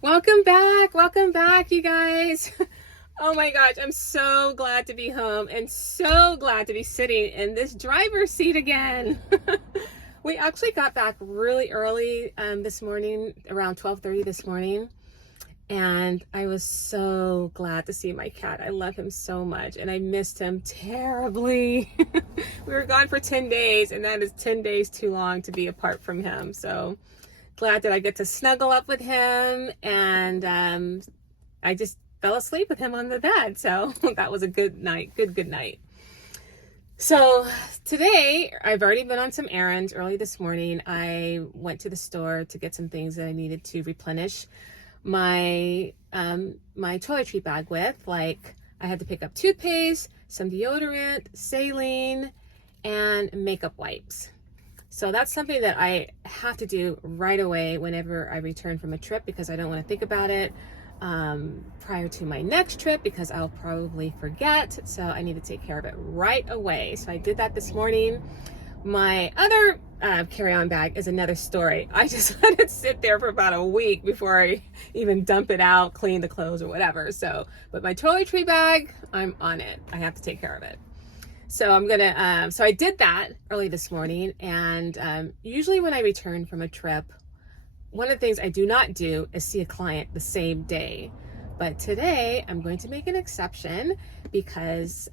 Welcome back, you guys. Oh my gosh, I'm so glad to be home and so glad to be sitting in this driver's seat again. We actually got back really early this morning, around 12:30 this morning, and I was so glad to see my cat. I love him so much, and I missed him terribly. We were gone for 10 days, and that is 10 days too long to be apart from him. So glad that I get to snuggle up with him, and I just fell asleep with him on the bed. So that was a good night, good night. So today I've already been on some errands early this morning. I went to the store to get some things that I needed to replenish my toiletry bag with. Like, I had to pick up toothpaste, some deodorant, saline, and makeup wipes. So that's something that I have to do right away whenever I return from a trip, because I don't want to think about it prior to my next trip, because I'll probably forget. So I need to take care of it right away. So I did that this morning. My other carry-on bag is another story. I just let it sit there for about a week before I even dump it out, clean the clothes or whatever. So, but my toiletry bag, I'm on it. I have to take care of it. So I'm gonna, so I did that early this morning, and usually when I return from a trip, one of the things I do not do is see a client the same day. But today I'm going to make an exception, because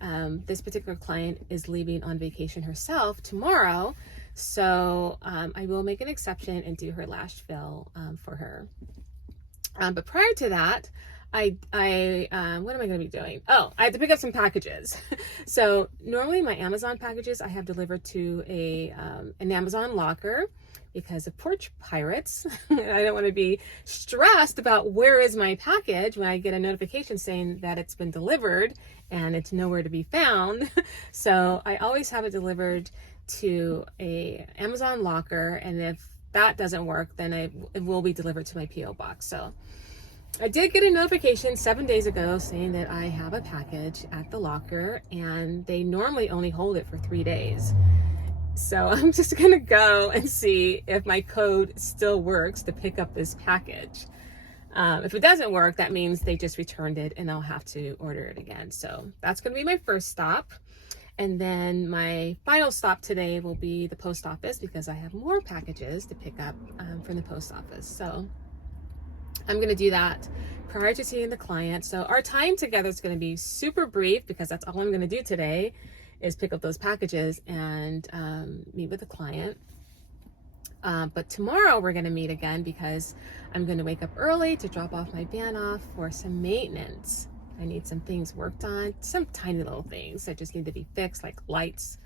this particular client is leaving on vacation herself tomorrow. So I will make an exception and do her last fill for her. But prior to that, what am I going to be doing? Oh, I have to pick up some packages. So normally my Amazon packages I have delivered to an Amazon locker, because of porch pirates. I don't want to be stressed about where is my package when I get a notification saying that it's been delivered and it's nowhere to be found. So I always have it delivered to a Amazon locker, and if that doesn't work, then it will be delivered to my P.O. box. So I did get a notification 7 days ago saying that I have a package at the locker, and they normally only hold it for 3 days. So I'm just gonna go and see if my code still works to pick up this package. If it doesn't work, that means they just returned it and I'll have to order it again. So that's gonna be my first stop. And then my final stop today will be the post office, because I have more packages to pick up from the post office. So I'm gonna do that prior to seeing the client. So our time together is gonna be super brief, because that's all I'm gonna do today is pick up those packages and meet with the client. But tomorrow we're gonna meet again, because I'm gonna wake up early to drop off my van off for some maintenance. I need some things worked on, some tiny little things that just need to be fixed, like lights.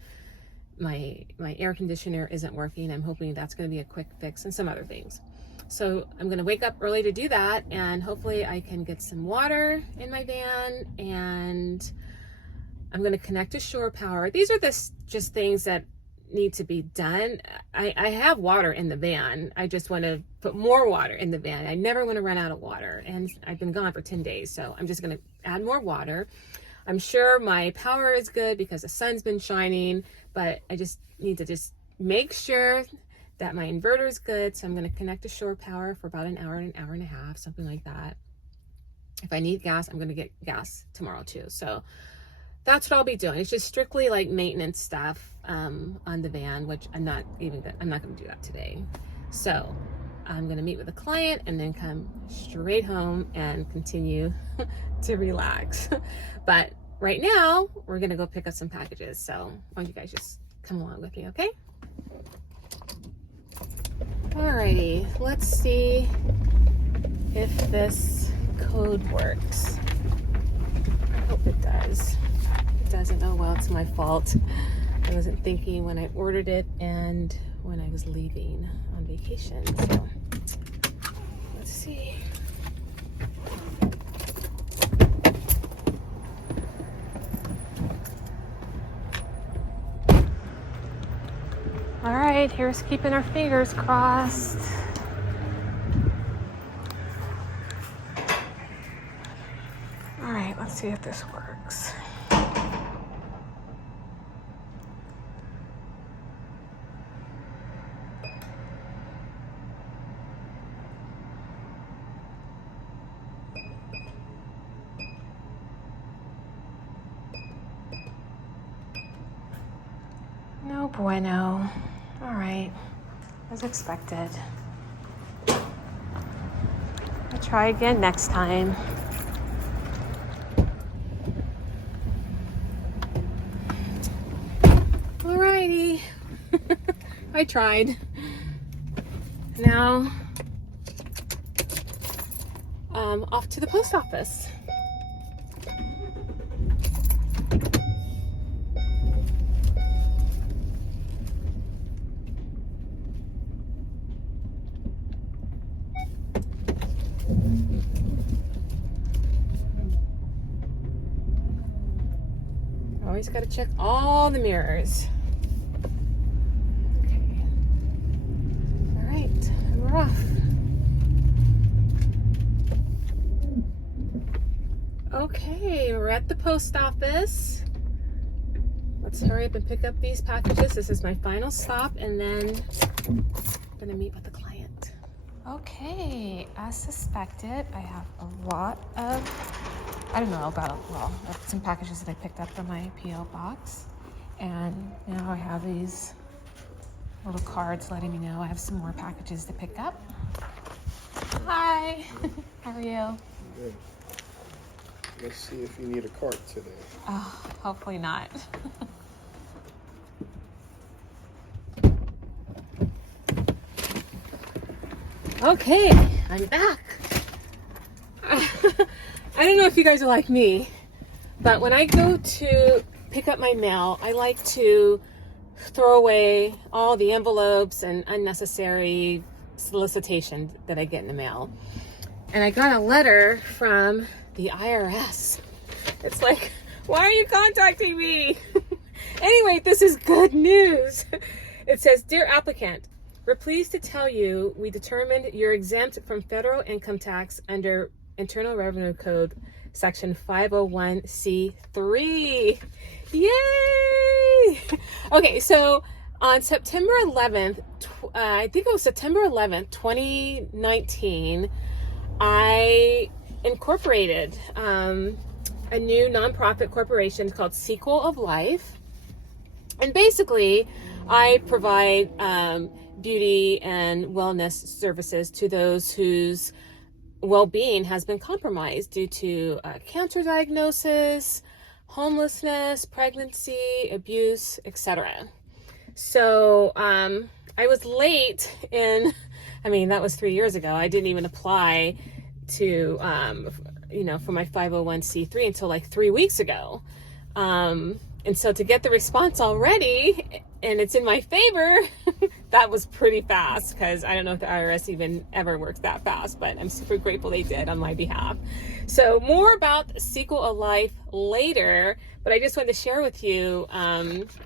My air conditioner isn't working. I'm hoping that's gonna be a quick fix, and some other things. So I'm gonna wake up early to do that, and hopefully I can get some water in my van, and I'm going to connect to shore power. These are just things that need to be done. I have water in the van. I just want to put more water in the van. I never want to run out of water, and I've been gone for 10 days. So I'm just going to add more water. I'm sure my power is good because the sun's been shining, but I just need to just make sure that my inverter is good. So I'm going to connect to shore power for about an hour and a half, something like that. If I need gas, I'm going to get gas tomorrow too. So that's what I'll be doing. It's just strictly like maintenance stuff on the van, which I'm not going to do that today. So I'm going to meet with a client and then come straight home and continue to relax. But right now we're going to go pick up some packages. So why don't you guys just come along with me, okay? Alrighty, let's see if this code works. I hope it does. Doesn't. Oh well, it's my fault. I wasn't thinking when I ordered it and when I was leaving on vacation. So let's see. All right, here's keeping our fingers crossed. All right, let's see if this works. bueno. All right, as expected. I'll try again next time. Alrighty. I tried. Now, off to the post office. Always got to check all the mirrors. Okay. All right, we're off. Okay, we're at the post office. Let's hurry up and pick up these packages. This is my final stop, and then I'm gonna meet with the client. Okay, as suspected, I have a lot of, I don't know, some packages that I picked up from my P.O. box. And now I have these little cards letting me know I have some more packages to pick up. Hi, how are you? Good. Let's see if you need a cart today. Oh, hopefully not. Okay, I'm back. I don't know if you guys are like me, but when I go to pick up my mail, I like to throw away all the envelopes and unnecessary solicitations that I get in the mail. And I got a letter from the IRS. It's like, why are you contacting me? Anyway, this is good news. It says, "Dear applicant, we're pleased to tell you we determined you're exempt from federal income tax under Internal Revenue Code Section 501c3. Yay! Okay, so on September 11th, I think it was September 11th, 2019, I incorporated a new nonprofit corporation called Sequel of Life. And basically, I provide beauty and wellness services to those whose well-being has been compromised due to cancer diagnosis, homelessness, pregnancy, abuse, etc. So I was late in, that was 3 years ago. I didn't even apply to, for my 501c3 until like 3 weeks ago. And so to get the response already, and it's in my favor, that was pretty fast, because I don't know if the IRS even ever works that fast, but I'm super grateful they did on my behalf. So more about Sequel of Life later, but I just wanted to share with you,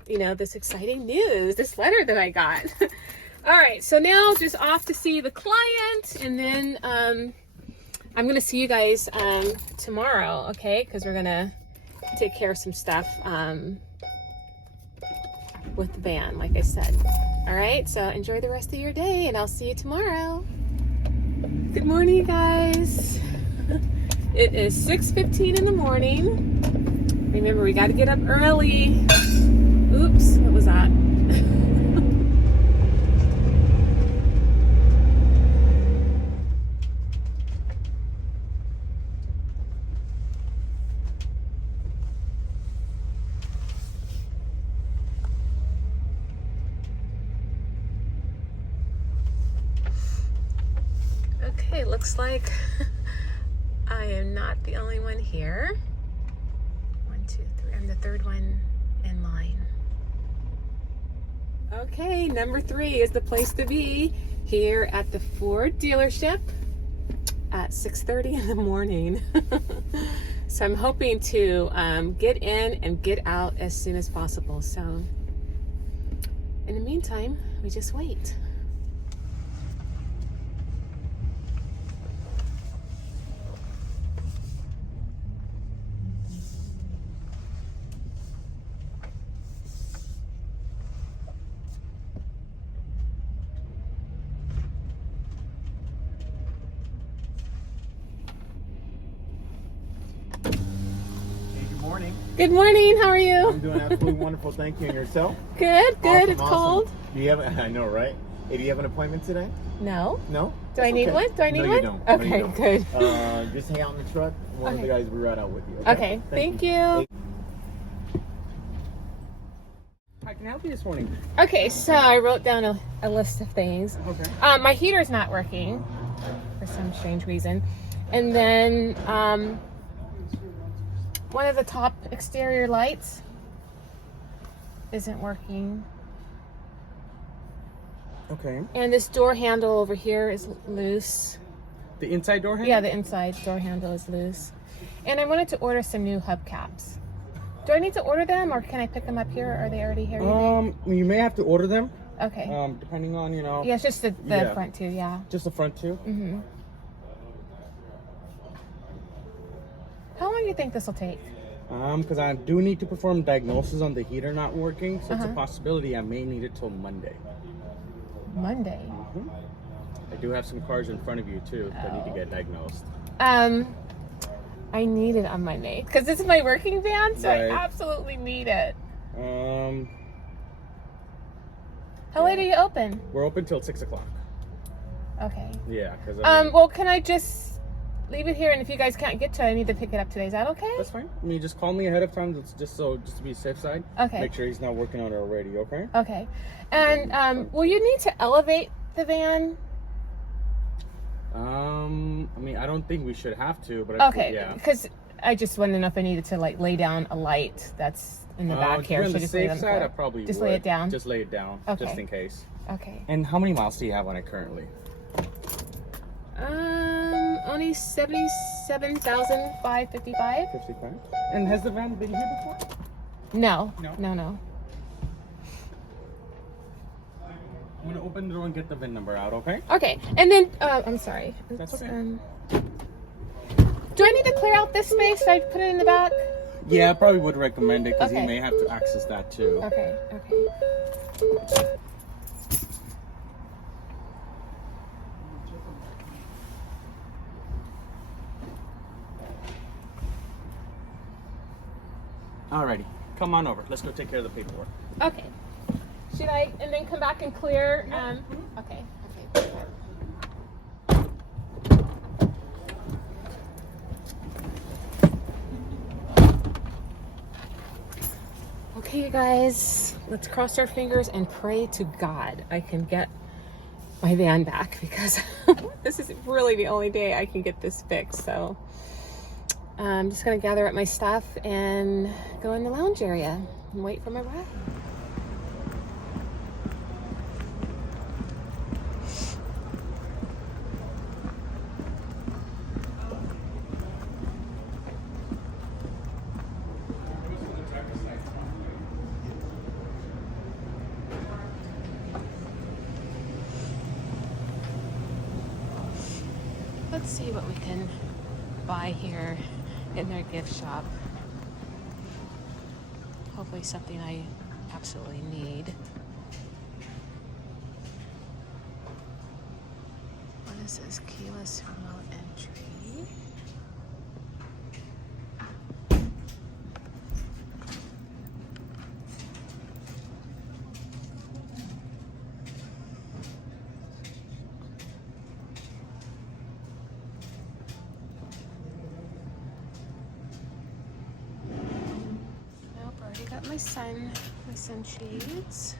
this exciting news, this letter that I got. All right, so now just off to see the client, and then I'm going to see you guys tomorrow, okay? Because we're going to take care of some stuff with the van, like I said. All right, so enjoy the rest of your day, and I'll see you tomorrow. Good morning, guys. It is 6:15 in the morning. Remember, we got to get up early. Oops, what was that? Okay, looks like I am not the only one here. 1, 2, 3, I'm the third one in line. Okay, number 3 is the place to be, here at the Ford dealership at 6:30 in the morning. So I'm hoping to get in and get out as soon as possible. So in the meantime, we just wait. Good morning. Good morning. How are you? I'm doing absolutely wonderful. Thank you. And yourself? Good. Awesome, It's awesome. cold. Do you have? I know, right? Hey, do you have an appointment today? No. No. Do I need one? No, you don't. No, Okay, you don't. good. Just hang out in the truck. One of the guys will be right out with you. Okay. Thank you. Hey. I can help you this morning. Okay, so I wrote down a list of things. Okay. My heater's not working for some strange reason. And then one of the top exterior lights isn't working. Okay. And this door handle over here is loose. The inside door handle? Yeah, the inside door handle is loose. And I wanted to order some new hubcaps. Do I need to order them, or can I pick them up here? Or are they already here? You may have to order them. Okay. Depending on, Yeah, it's just the front two, yeah. Just the front two? Mm-hmm. How long do you think this will take? Because I do need to perform diagnosis on the heater not working, so it's a possibility I may need it till Monday. Monday? Mm-hmm. I do have some cars in front of you, too, that need to get diagnosed. I need it on Monday, because this is my working van, so Right. I absolutely need it. Um... How late are you open? We're open till 6 o'clock. Okay. Yeah, because well, can I just leave it here, and if you guys can't get to it, I need to pick it up today. Is that okay? that's fine. I mean, just call me ahead of time, just to be safe side. Okay. Make sure he's not working on it already, okay? Okay. And will you need to elevate the van? I mean, I don't think we should have to, but Okay. yeah. Because I just wanted to know if I needed to like lay down a light that's in the back here. On the Just lay it safe on the side, I floor? probably Just would. lay it down. Just lay it down, Okay. just in case. Okay. And how many miles do you have on it currently? Only 77,555. 55. And has the van been here before? No. No? No. I'm gonna open the door and get the VIN number out, okay? Okay. And then I'm sorry. That's okay. Do I need to clear out this space? Should I put it in the back? Yeah, I probably would recommend it because Okay. he may have to access that too. Okay. Alrighty, come on over. Let's go take care of the paperwork. Okay. Should I and then come back and clear? Okay. Okay, you guys, let's cross our fingers and pray to God I can get my van back, because this is really the only day I can get this fixed. So I'm just gonna gather up my stuff and go in the lounge area and wait for my ride. Let's see what we can buy here in their gift shop. Hopefully something I absolutely need. What is this? Keyless remote entry. Got my sunshades,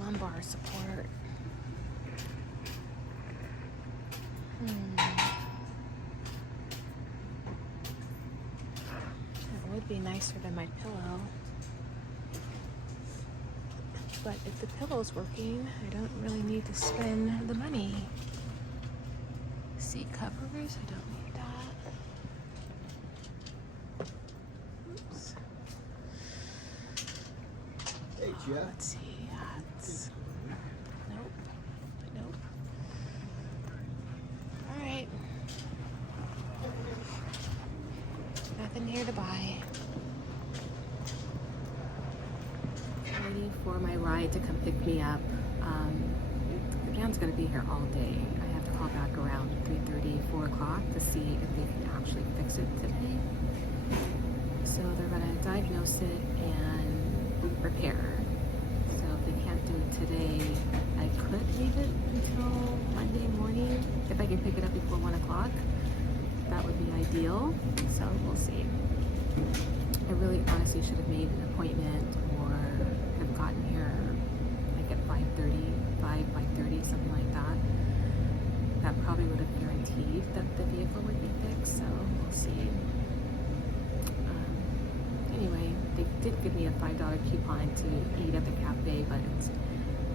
lumbar support. That would be nicer than my pillow, but if the pillow's working, I don't really need to spend the money. Seat covers, I don't need that. Let's see. Nope. All right. Nothing here to buy. Waiting for my ride to come pick me up. The van's going to be here all day. I have to call back around 3:30, 4 o'clock to see if they can actually fix it today. So they're gonna diagnose it and repair. So if they can't do it today, I could leave it until Monday morning. If I can pick it up before 1 o'clock, that would be ideal. So we'll see. I really honestly should have made an appointment or have gotten here like at 5:30, 5:30, something like that. That probably would have guaranteed that the vehicle would be fixed, so we'll see. Anyway, they did give me a $5 coupon to eat at the cafe, but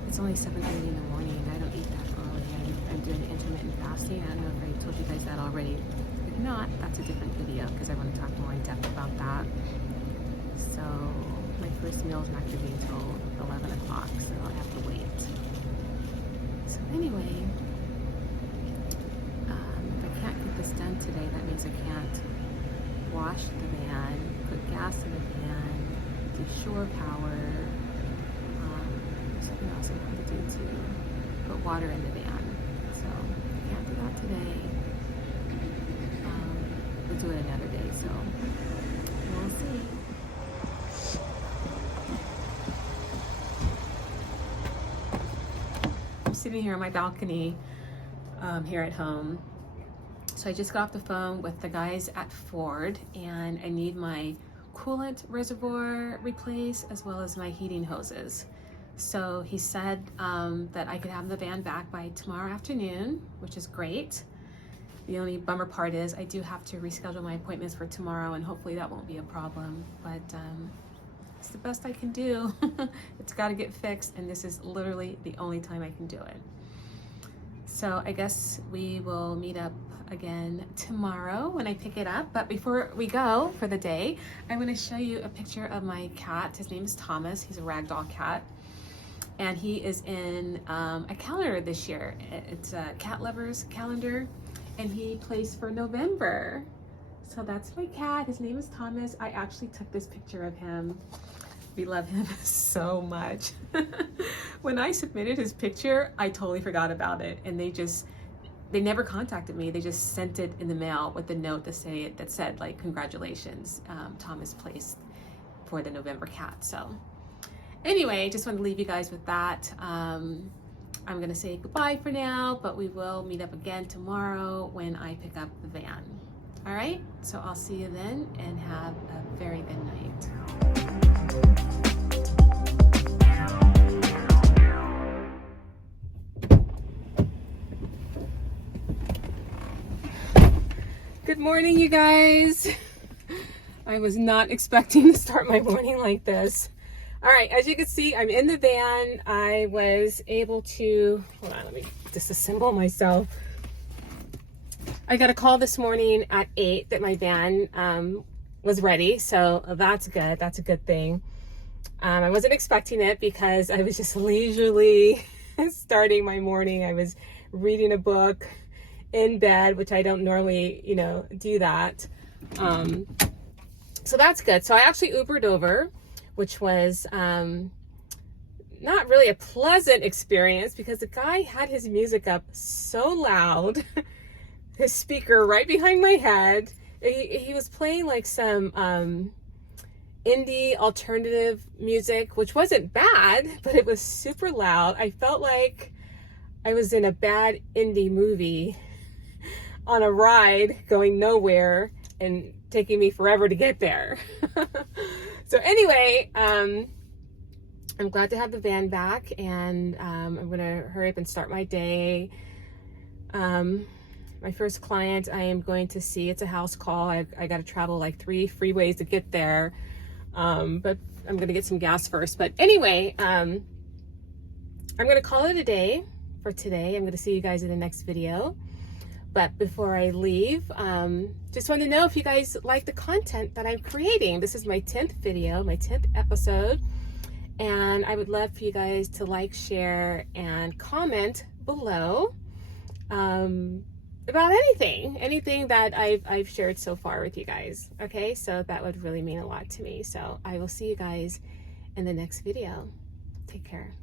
it's only 7:30 in the morning. I don't eat that early. I'm doing intermittent fasting. I don't know if I told you guys that already. If not, that's a different video because I want to talk more in depth about that. So my first meal is not going to be until 11 o'clock, so I'll have to wait. So anyway, if I can't get this done today, that means I can't wash the van, put gas in the van, do shore power. Something else I have to do too. Put water in the van. So I can't do that today. We'll do it another day, so we'll see. I'm sitting here on my balcony here at home. So I just got off the phone with the guys at Ford, and I need my coolant reservoir replaced as well as my heating hoses. So he said that I could have the van back by tomorrow afternoon, which is great. The only bummer part is I do have to reschedule my appointments for tomorrow, and hopefully that won't be a problem, but it's the best I can do. It's got to get fixed, and this is literally the only time I can do it. So I guess we will meet up again tomorrow when I pick it up. But before we go for the day, I'm going to show you a picture of my cat. His name is Thomas. He's a ragdoll cat. And he is in a calendar this year. It's a Cat Lovers calendar. And he plays for November. So that's my cat. His name is Thomas. I actually took this picture of him. We love him so much. When I submitted his picture, I totally forgot about it. And they never contacted me. They just sent it in the mail with a note that said like, congratulations, Thomas placed for the November cat. So anyway, just want to leave you guys with that. I'm gonna say goodbye for now, but we will meet up again tomorrow when I pick up the van. All right, so I'll see you then, and have a very good night. Good morning, you guys. I was not expecting to start my morning like this. All right, as you can see, I'm in the van. I was able to, hold on, let me disassemble myself. I got a call this morning at 8 that my van was ready, so that's good. That's a good thing. I wasn't expecting it because I was just leisurely starting my morning. I was reading a book in bed, which I don't normally, do that. So that's good. So I actually Ubered over, which was not really a pleasant experience because the guy had his music up so loud, his speaker right behind my head. He was playing like some indie alternative music, which wasn't bad, but it was super loud. I felt like I was in a bad indie movie on a ride going nowhere and taking me forever to get there. So anyway, I'm glad to have the van back, and I'm gonna hurry up and start my day. My first client I am going to see, it's a house call. I got to travel like 3 freeways to get there, but I'm gonna get some gas first. But anyway, I'm gonna call it a day for today. I'm gonna see you guys in the next video. But before I leave, just want to know if you guys like the content that I'm creating. This is my 10th video, my 10th episode. And I would love for you guys to like, share, and comment below about anything that I've shared so far with you guys. Okay, so that would really mean a lot to me. So I will see you guys in the next video. Take care.